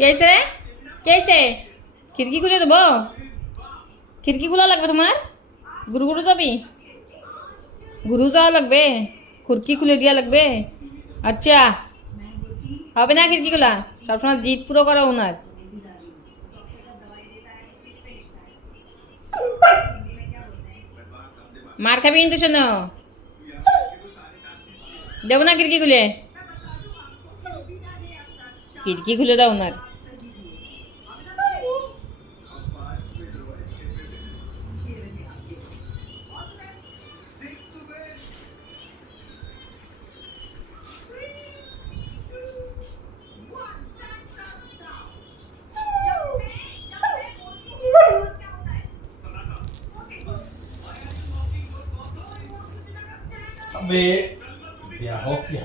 কে আইছে রে? কে আইছে? খিড়কি খুলে দেবো? খিড়কি খোলা লাগবে তোমার? গুরু গুরু যাবি? গুরু যাওয়া লাগবে? খুরকি খুলে দিয়া লাগবে? আচ্ছা, হবে না খিড়কি খোলা। সবসময় জিদ পুরো করো ওনার। মার খাবি কিন্তু শোনো, দেবো না খিড়কি খুলে। খিড়কি খুলে দাও ওনার। Vabbè, via, occhi,